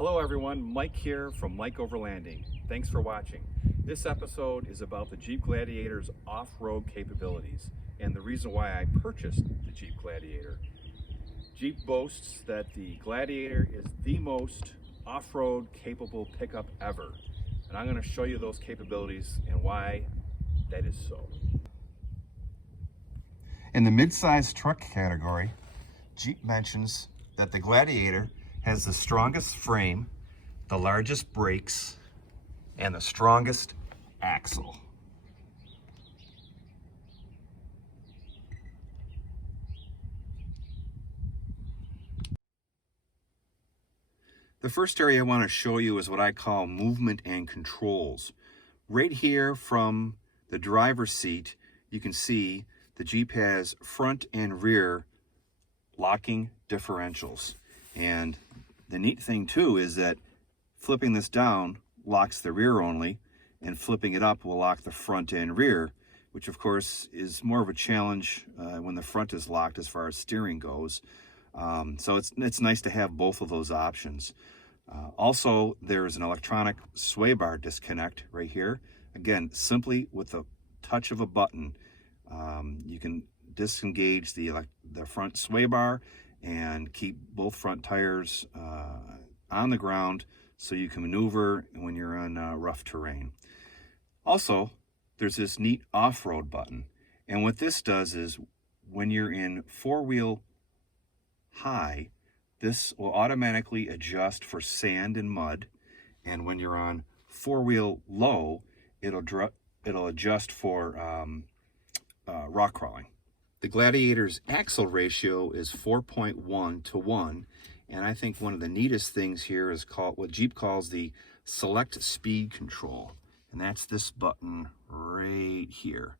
Hello everyone, Mike here from MikeOverlanding. Thanks for watching. This episode is about the Jeep Gladiator's off-road capabilities and the reason why I purchased the Jeep Gladiator. Jeep boasts that the Gladiator is the most off-road capable pickup ever. And I'm going to show you those capabilities and why that is so. In the mid-size truck category, Jeep mentions that the Gladiator has the strongest frame, the largest brakes, and the strongest axle. The first area I want to show you is what I call movement and controls. Right here from the driver's seat, you can see the Jeep has front and rear locking differentials. And the neat thing too is that flipping this down locks the rear only, and flipping it up will lock the front and rear, which of course is more of a challenge when the front is locked as far as steering goes. So it's nice to have both of those options. Also, there's an electronic sway bar disconnect right here. Again, simply with the touch of a button, you can disengage the front sway bar and keep both front tires on the ground so you can maneuver when you're on rough terrain. Also, there's this neat off-road button, and what this does is when you're in four-wheel high, this will automatically adjust for sand and mud, and when you're on four-wheel low, it'll adjust for rock crawling. The Gladiator's axle ratio is 4.1 to 1, and I think one of the neatest things here is what Jeep calls the select speed control, and that's this button right here.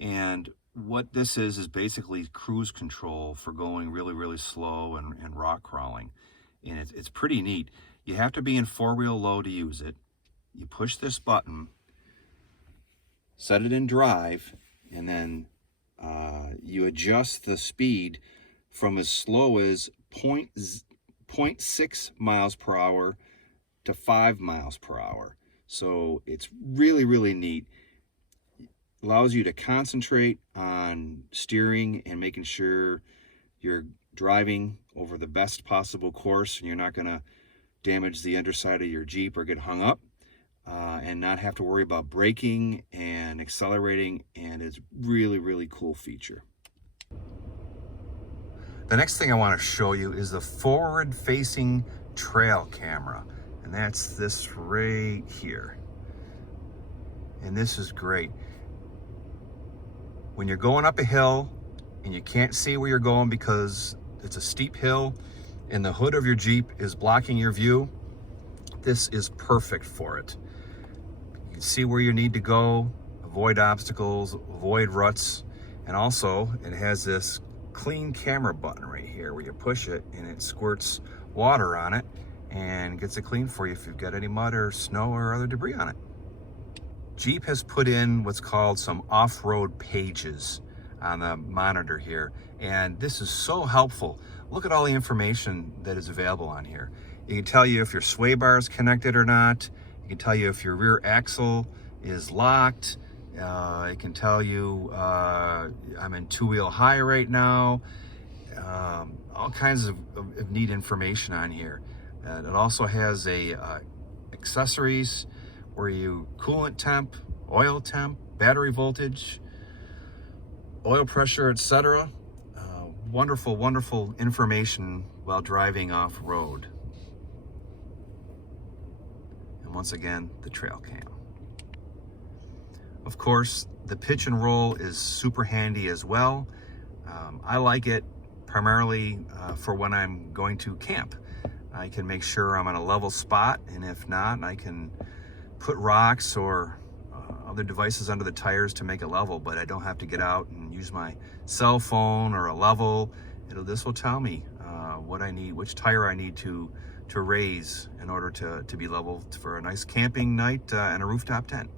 And what this is basically cruise control for going really, really slow and rock crawling, and it's pretty neat. You have to be in four-wheel low to use it. You push this button, set it in drive, and then you adjust the speed from as slow as 0.6 miles per hour to 5 miles per hour. So it's really, really neat. Allows you to concentrate on steering and making sure you're driving over the best possible course and you're not going to damage the underside of your Jeep or get hung up. And not have to worry about braking and accelerating, and it's really, really cool feature. The next thing I want to show you is the forward-facing trail camera, and that's this right here. And this is great. When you're going up a hill and you can't see where you're going because it's a steep hill and the hood of your Jeep is blocking your view, this is perfect for it. You can see where you need to go, avoid obstacles, avoid ruts, and also it has this clean camera button right here where you push it and it squirts water on it and gets it clean for you if you've got any mud or snow or other debris on it. Jeep has put in what's called some off-road pages on the monitor here, and this is so helpful. Look at all the information that is available on here. It can tell you if your sway bar is connected or not. It can tell you if your rear axle is locked. It can tell you I'm in two-wheel high right now. All kinds of neat information on here. It also has accessories where you coolant temp, oil temp, battery voltage, oil pressure, etc. Wonderful, wonderful information while driving off-road. And once again, the trail cam. Of course, the pitch and roll is super handy as well. I like it primarily for when I'm going to camp. I can make sure I'm on a level spot, and if not, I can put rocks or other devices under the tires to make it level, but I don't have to get out and use my cell phone or a level. This will tell me what I need, which tire I need to raise in order to be level for a nice camping night and a rooftop tent.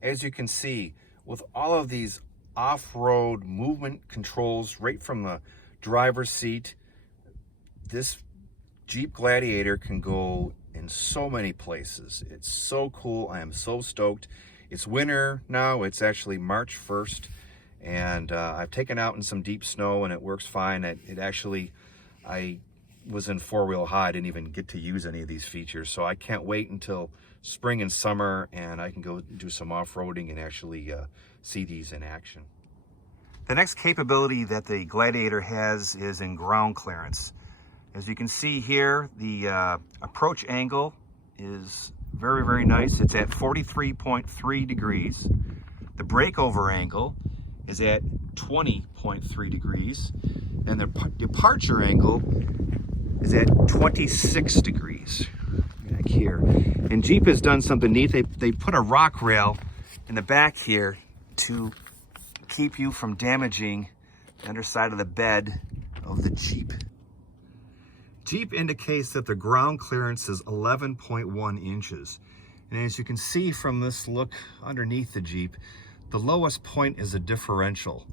As you can see, with all of these off-road movement controls right from the driver's seat, this Jeep Gladiator can go in so many places. It's so cool. I am so stoked. It's winter now. It's actually March 1st, and I've taken out in some deep snow and it works fine. I was in four-wheel high. I didn't even get to use any of these features, so I can't wait until spring and summer and I can go do some off-roading and actually see these in action. The next capability that the Gladiator has is in ground clearance. As you can see here, the approach angle is very, very nice. It's at 43.3 degrees. The breakover angle is at 20.3 degrees. And the departure angle is at 26 degrees back here. And Jeep has done something neat. They put a rock rail in the back here to keep you from damaging the underside of the bed of the Jeep. Jeep indicates that the ground clearance is 11.1 inches. And as you can see from this look underneath the Jeep, the lowest point is a differential.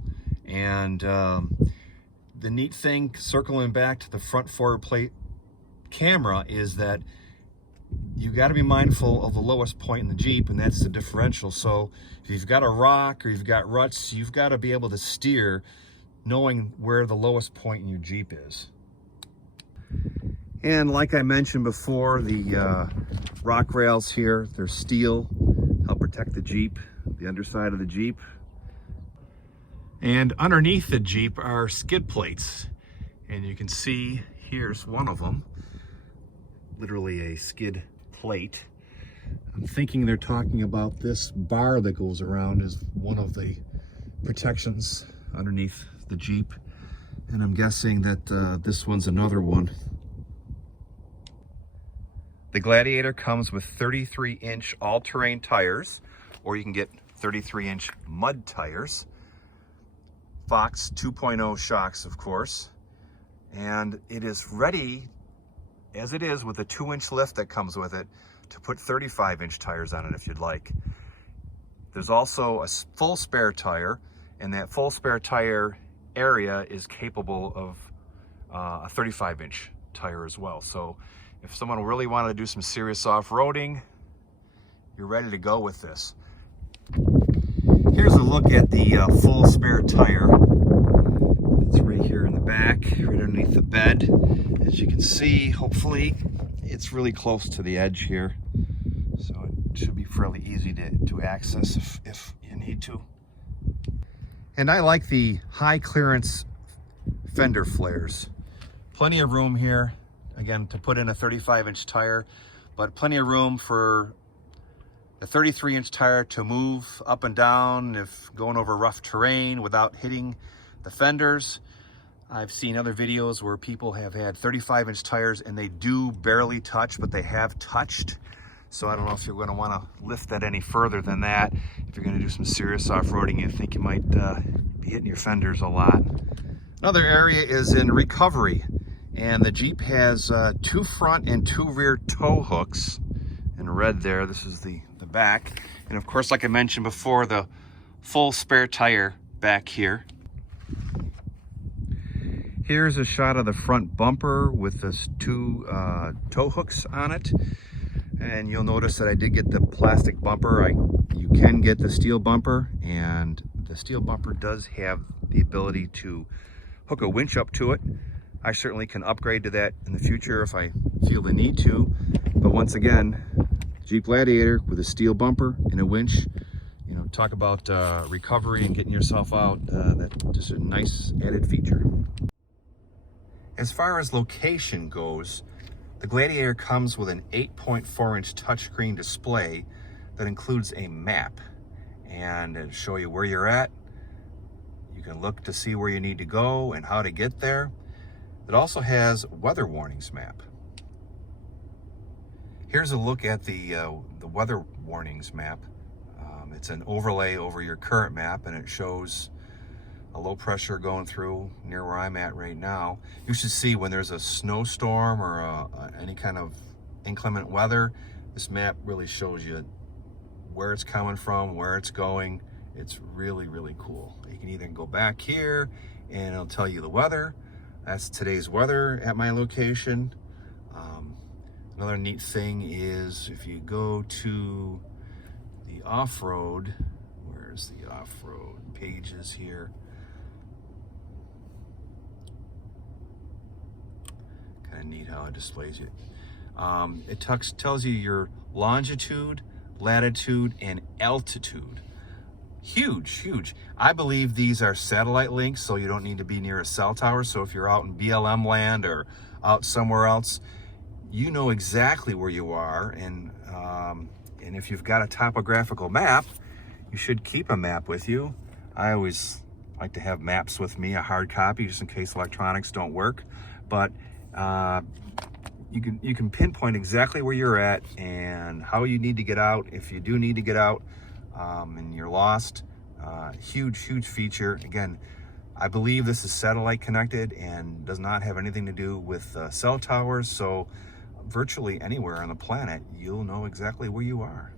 And the neat thing, circling back to the front forward plate camera, is that you got to be mindful of the lowest point in the Jeep, and that's the differential. So if you've got a rock or you've got ruts, you've got to be able to steer knowing where the lowest point in your Jeep is. And like I mentioned before, the rock rails here, they're steel, help protect the Jeep, the underside of the Jeep. And underneath the Jeep are skid plates. And you can see, here's one of them, literally a skid plate. I'm thinking they're talking about this bar that goes around as one of the protections underneath the Jeep. And I'm guessing that this one's another one. The Gladiator comes with 33-inch all-terrain tires, or you can get 33-inch mud tires. Fox 2.0 shocks, of course. And it is ready, as it is, with a 2-inch lift that comes with it, to put 35-inch tires on it if you'd like. There's also a full spare tire, and that full spare tire area is capable of a 35-inch tire as well. So if someone really wanted to do some serious off-roading, you're ready to go with this. Here's a look at the full spare tire. It's right here in the back, right underneath the bed. As you can see, hopefully, it's really close to the edge here. So it should be fairly easy to access if you need to. And I like the high clearance fender flares. Plenty of room here, again, to put in a 35-inch tire, but plenty of room for a 33-inch tire to move up and down if going over rough terrain without hitting the fenders. I've seen other videos where people have had 35-inch tires and they do barely touch, but they have touched. So I don't know if you're going to want to lift that any further than that. If you're going to do some serious off-roading, you think you might be hitting your fenders a lot. Another area is in recovery. And the Jeep has 2 front and 2 rear tow hooks in red there. This is the back. And of course, like I mentioned before, the full spare tire back here. Here's a shot of the front bumper with this 2 tow hooks on it. And you'll notice that I did get the plastic bumper. You can get the steel bumper, and the steel bumper does have the ability to hook a winch up to it. I certainly can upgrade to that in the future if I feel the need to. But once again, Jeep Gladiator with a steel bumper and a winch, you know, talk about recovery and getting yourself out. That's just a nice added feature. As far as location goes, the Gladiator comes with an 8.4-inch touchscreen display that includes a map, and it'll show you where you're at. You can look to see where you need to go and how to get there. It also has weather warnings map. Here's a look at the weather warnings map. It's an overlay over your current map, and it shows a low pressure going through near where I'm at right now. You should see when there's a snowstorm or any kind of inclement weather, this map really shows you where it's coming from, where it's going. It's really, really cool. You can either go back here and it'll tell you the weather. That's today's weather at my location. Another neat thing is if you go to the off-road, where's the off-road pages here? Kind of neat how it displays it. It tells you your longitude, latitude, and altitude. Huge, huge. I believe these are satellite links, so you don't need to be near a cell tower. So if you're out in BLM land or out somewhere else, you know exactly where you are. And if you've got a topographical map, you should keep a map with you. I always like to have maps with me, a hard copy, just in case electronics don't work. But you can pinpoint exactly where you're at and how you need to get out if you do need to get out and you're lost. Huge feature. Again, I believe this is satellite connected and does not have anything to do with cell towers, so virtually anywhere on the planet you'll know exactly where you are.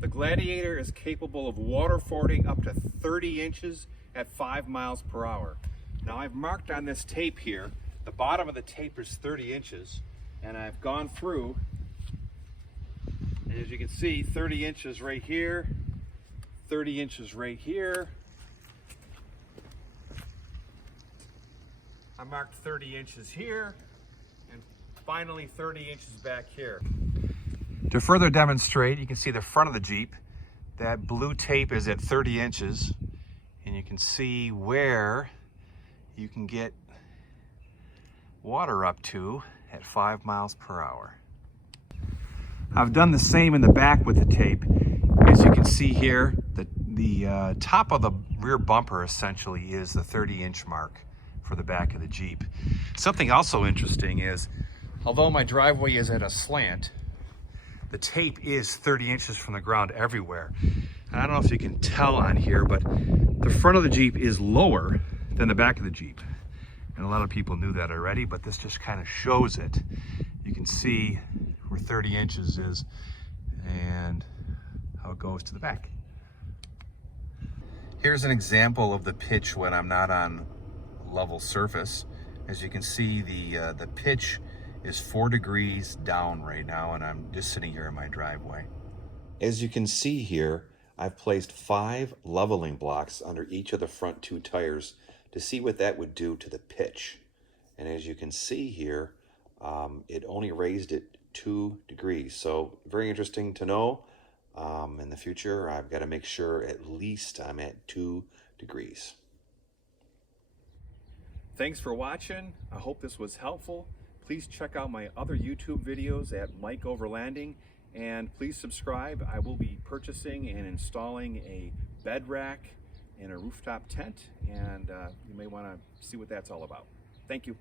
The Gladiator is capable of waterfording up to 30 inches at 5 miles per hour. Now I've marked on this tape here, the bottom of the tape is 30 inches, and I've gone through, and as you can see, 30 inches right here, 30 inches right here. I marked 30 inches here, and finally 30 inches back here. To further demonstrate, you can see the front of the Jeep. That blue tape is at 30 inches, and you can see where you can get water up to at 5 miles per hour. I've done the same in the back with the tape. As you can see here, the top of the rear bumper essentially is the 30-inch mark for the back of the Jeep. Something also interesting is, although my driveway is at a slant, the tape is 30 inches from the ground everywhere. And I don't know if you can tell on here, but the front of the Jeep is lower than the back of the Jeep. And a lot of people knew that already, but this just kind of shows it. You can see where 30 inches is and how it goes to the back. Here's an example of the pitch when I'm not on level surface. As you can see, the pitch is 4 degrees down right now, and I'm just sitting here in my driveway. As you can see here, I've placed 5 leveling blocks under each of the front 2 tires to see what that would do to the pitch. And as you can see here, it only raised it 2 degrees. So very interesting to know. In the future, I've got to make sure at least I'm at 2 degrees. Thanks for watching. I hope this was helpful. Please check out my other YouTube videos at MikeOverlanding, and please subscribe. I will be purchasing and installing a bed rack and a rooftop tent, and you may want to see what that's all about. Thank you.